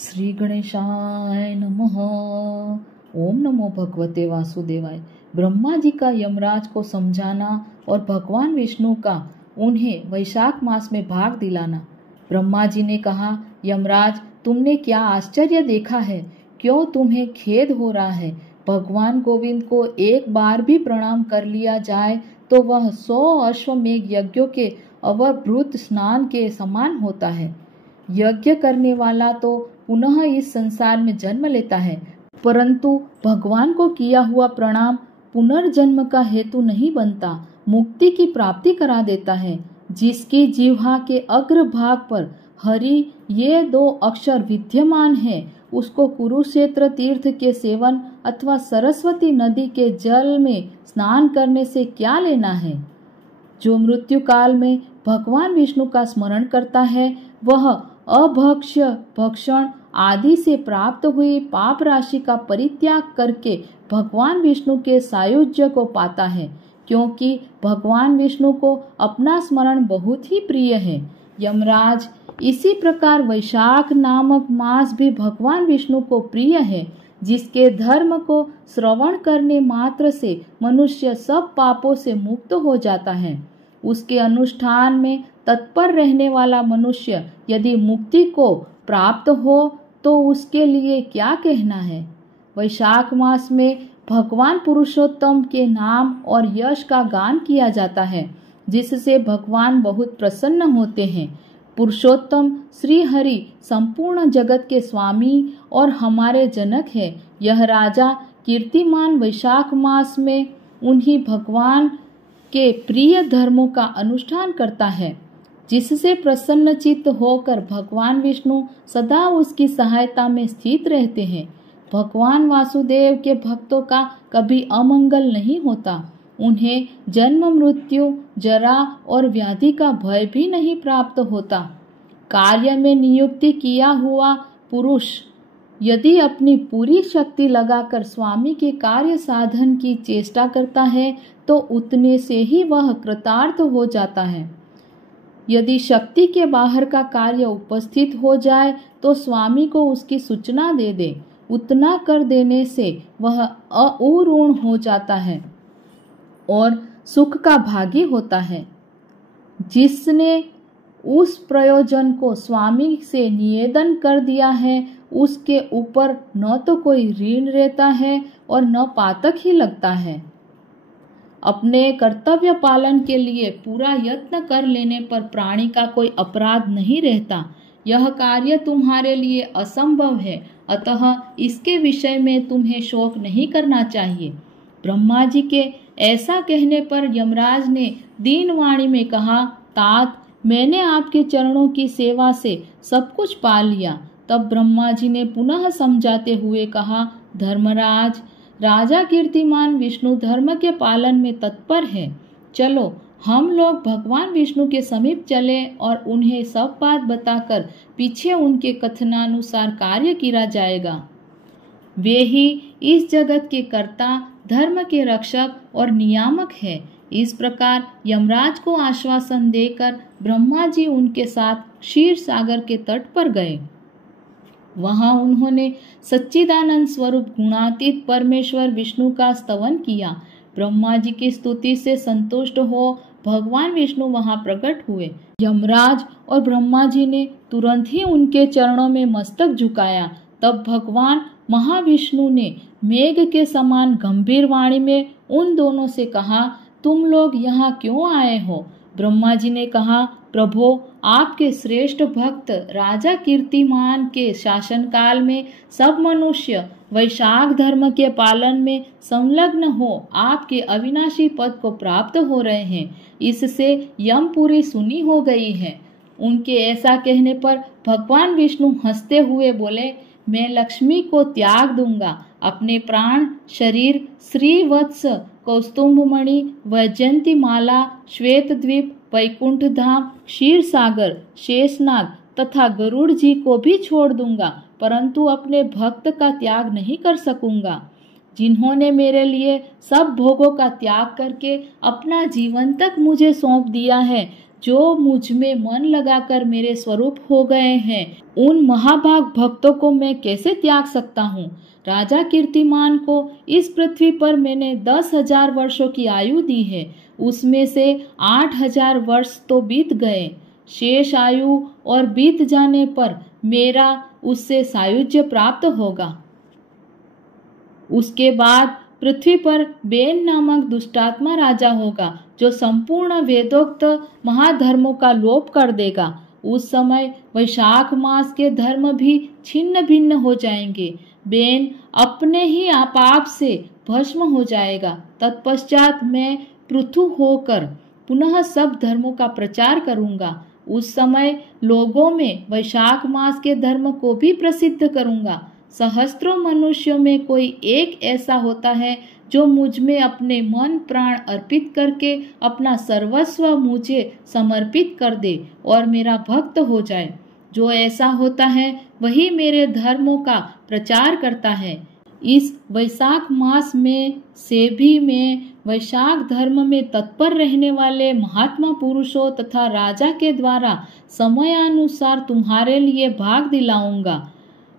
श्री गणेशाय नमः। ओम नमो भगवते वासुदेवाय। ब्रह्मा जी का यमराज को समझाना और भगवान विष्णु का उन्हें वैशाख मास में भाग दिलाना। ब्रह्मा जी ने कहा, यमराज तुमने क्या आश्चर्य देखा है? क्यों तुम्हें खेद हो रहा है? भगवान गोविंद को एक बार भी प्रणाम कर लिया जाए तो वह 100 अश्वमेघ यज्ञों के अवभृत स्नान के समान होता है। यज्ञ करने वाला तो पुनः इस संसार में जन्म लेता है, परंतु भगवान को किया हुआ प्रणाम पुनर्जन्म का हेतु नहीं बनता, मुक्ति की प्राप्ति करा देता है। जिसकी जिह्वा के अग्रभाग पर हरि ये 2 अक्षर विद्यमान है, उसको कुरुक्षेत्र तीर्थ के सेवन अथवा सरस्वती नदी के जल में स्नान करने से क्या लेना है। जो मृत्यु काल में भगवान विष्णु का स्मरण करता है, वह अभक्ष्य भक्षण आदि से प्राप्त हुई पाप राशि का परित्याग करके भगवान विष्णु के सायुज्य को पाता है, क्योंकि भगवान विष्णु को अपना स्मरण बहुत ही प्रिय है। यमराज, इसी प्रकार वैशाख नामक मास भी भगवान विष्णु को प्रिय है, जिसके धर्म को श्रवण करने मात्र से मनुष्य सब पापों से मुक्त हो जाता है। उसके अनुष्ठान में तत्पर रहने वाला मनुष्य यदि मुक्ति को प्राप्त हो तो उसके लिए क्या कहना है। वैशाख मास में भगवान पुरुषोत्तम के नाम और यश का गान किया जाता है, जिससे भगवान बहुत प्रसन्न होते हैं। पुरुषोत्तम श्री हरि संपूर्ण जगत के स्वामी और हमारे जनक है। यह राजा कीर्तिमान वैशाख मास में उन्हीं भगवान के प्रिय धर्मों का अनुष्ठान करता है, जिससे प्रसन्नचित्त होकर भगवान विष्णु सदा उसकी सहायता में स्थित रहते हैं। भगवान वासुदेव के भक्तों का कभी अमंगल नहीं होता। उन्हें जन्म मृत्यु जरा और व्याधि का भय भी नहीं प्राप्त होता। कार्य में नियुक्ति किया हुआ पुरुष यदि अपनी पूरी शक्ति लगाकर स्वामी के कार्य साधन की चेष्टा करता है तो उतने से ही वह कृतार्थ हो जाता है। यदि शक्ति के बाहर का कार्य उपस्थित हो जाए तो स्वामी को उसकी सूचना दे दे, उतना कर देने से वह अऊऋण हो जाता है और सुख का भागी होता है। जिसने उस प्रयोजन को स्वामी से निवेदन कर दिया है, उसके ऊपर न तो कोई ऋण रहता है और न पातक ही लगता है। अपने कर्तव्य पालन के लिए पूरा यत्न कर लेने पर प्राणी का कोई अपराध नहीं रहता। यह कार्य तुम्हारे लिए असंभव है, अतः इसके विषय में तुम्हें शोक नहीं करना चाहिए। ब्रह्मा जी के ऐसा कहने पर यमराज ने दीनवाणी में कहा, तात, मैंने आपके चरणों की सेवा से सब कुछ पा लिया। तब ब्रह्मा जी ने पुनः समझाते हुए कहा, धर्मराज, राजा कीर्तिमान विष्णु धर्म के पालन में तत्पर है। चलो हम लोग भगवान विष्णु के समीप चले और उन्हें सब बात बताकर पीछे उनके कथनानुसार कार्य किया जाएगा। वे ही इस जगत के कर्ता, धर्म के रक्षक और नियामक है। इस प्रकार यमराज को आश्वासन देकर ब्रह्मा जी उनके साथ क्षीर सागर के तट पर गए। वहां उन्होंने सच्चिदानंद स्वरूप गुणातीत परमेश्वर विष्णु का स्तवन किया। ब्रह्मा जी की स्तुति से संतुष्ट हो भगवान विष्णु वहां प्रकट हुए। यमराज और ब्रह्मा जी ने तुरंत ही उनके चरणों में मस्तक झुकाया। तब भगवान महाविष्णु ने मेघ के समान गंभीर वाणी में उन दोनों से कहा, तुम लोग यहाँ क्यों आए हो? ब्रह्मा जी ने कहा, प्रभो, आपके श्रेष्ठ भक्त राजा कीर्तिमान के शासन काल में सब मनुष्य वैशाख धर्म के पालन में संलग्न हो आपके अविनाशी पद को प्राप्त हो रहे हैं। इससे यमपुरी सुनी हो गई है। उनके ऐसा कहने पर भगवान विष्णु हंसते हुए बोले, मैं लक्ष्मी को त्याग दूंगा। अपने प्राण, शरीर, श्रीवत्स, कौस्तुभमणि, वैजयंती माला, श्वेत द्वीप, वैकुंठ धाम, क्षीर सागर, शेषनाग तथा गरुड़ जी को भी छोड़ दूंगा, परंतु अपने भक्त का त्याग नहीं कर सकूंगा। जिन्होंने मेरे लिए सब भोगों का त्याग करके अपना जीवन तक मुझे सौंप दिया है, जो मुझ में मन लगाकर मेरे स्वरूप हो गए हैं, उन महाभाग भक्तों को मैं कैसे त्याग सकता हूँ। राजा कीर्तिमान को इस पृथ्वी पर मैंने 10,000 वर्षों की आयु दी है, उसमें से 8,000 वर्ष तो बीत गए। शेष आयु और बीत जाने पर मेरा उससे सायुज्य प्राप्त होगा। उसके बाद पृथ्वी पर बेन नामक दुष्टात्मा राजा होगा, जो संपूर्ण वेदोक्त महाधर्मों का लोप कर देगा। उस समय वैशाख मास के धर्म भी छिन्न भिन्न हो जाएंगे। बेन अपने ही आप से भस्म हो जाएगा। तत्पश्चात मैं पृथु होकर पुनः सब धर्मों का प्रचार करूंगा। उस समय लोगों में वैशाख मास के धर्म को भी प्रसिद्ध करूंगा। सहस्त्रों मनुष्यों में कोई एक ऐसा होता है जो मुझ में अपने मन प्राण अर्पित करके अपना सर्वस्व मुझे समर्पित कर दे और मेरा भक्त हो जाए। जो ऐसा होता है वही मेरे धर्मों का प्रचार करता है। इस वैशाख मास में से भी मैं वैशाख धर्म में तत्पर रहने वाले महात्मा पुरुषों तथा राजा के द्वारा समयानुसार तुम्हारे लिए भाग दिलाऊंगा।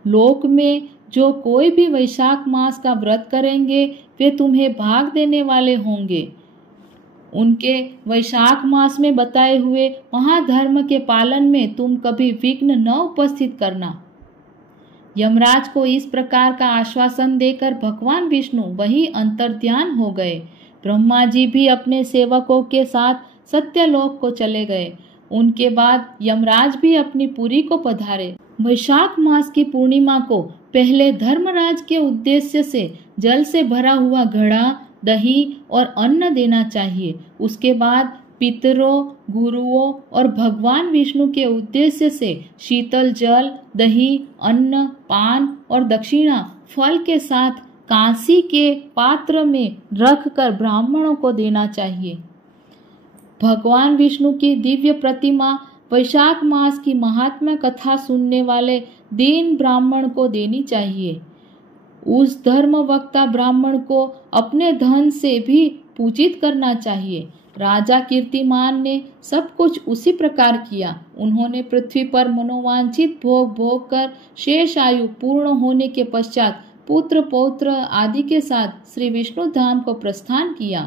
लोक में जो कोई भी वैशाख मास का व्रत करेंगे वे तुम्हें भाग देने वाले होंगे। उनके वैशाख मास में बताए हुए महाधर्म के पालन में तुम कभी विघ्न न उपस्थित करना। यमराज को इस प्रकार का आश्वासन देकर भगवान विष्णु वही अंतर्ध्यान हो गए। ब्रह्मा जी भी अपने सेवकों के साथ सत्यलोक को चले गए। उनके बाद यमराज भी अपनी पुरी को पधारे। वैशाख मास की पूर्णिमा को पहले धर्मराज के उद्देश्य से जल से भरा हुआ घड़ा, दही और अन्न देना चाहिए। उसके बाद पितरों, गुरुओं और भगवान विष्णु के उद्देश्य से शीतल जल, दही, अन्न, पान और दक्षिणा फल के साथ कांसी के पात्र में रखकर ब्राह्मणों को देना चाहिए। भगवान विष्णु की दिव्य प्रतिमा वैशाख मास की महात्म्य कथा सुनने वाले दीन ब्राह्मण को देनी चाहिए। उस धर्म वक्ता ब्राह्मण को अपने धन से भी पूजित करना चाहिए। राजा कीर्तिमान ने सब कुछ उसी प्रकार किया। उन्होंने पृथ्वी पर मनोवांछित भोग भोग कर शेष आयु पूर्ण होने के पश्चात पुत्र पौत्र आदि के साथ श्री विष्णु धाम को प्रस्थान किया।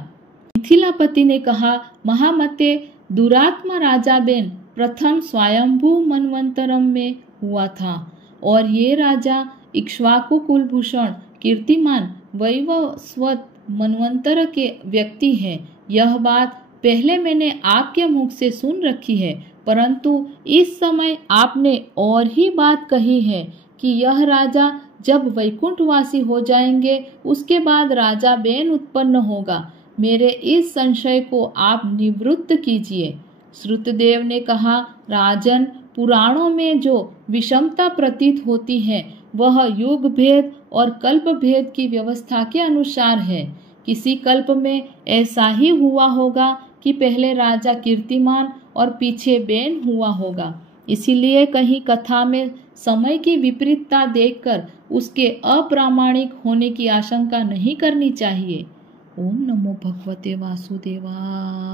मिथिलापति ने कहा, महामते, दुरात्मा राजा बेन प्रथम स्वयंभू मनवंतरम में हुआ था और ये राजा इक्ष्वाकु कुलभूषण कीर्तिमान वैवस्वत मनवंतर के व्यक्ति हैं। यह बात पहले मैंने आपके मुख से सुन रखी है, परंतु इस समय आपने और ही बात कही है कि यह राजा जब वैकुंठवासी हो जाएंगे उसके बाद राजा बेन उत्पन्न होगा। मेरे इस संशय को आप निवृत्त कीजिए। श्रुतदेव ने कहा, राजन, पुराणों में जो विषमता प्रतीत होती है वह युग भेद और कल्प भेद की व्यवस्था के अनुसार है। किसी कल्प में ऐसा ही हुआ होगा कि पहले राजा कीर्तिमान और पीछे बेन हुआ होगा। इसीलिए कहीं कथा में समय की विपरीतता देखकर उसके अप्रामाणिक होने की आशंका नहीं करनी चाहिए। ओम नमो भगवते वासुदेवाय।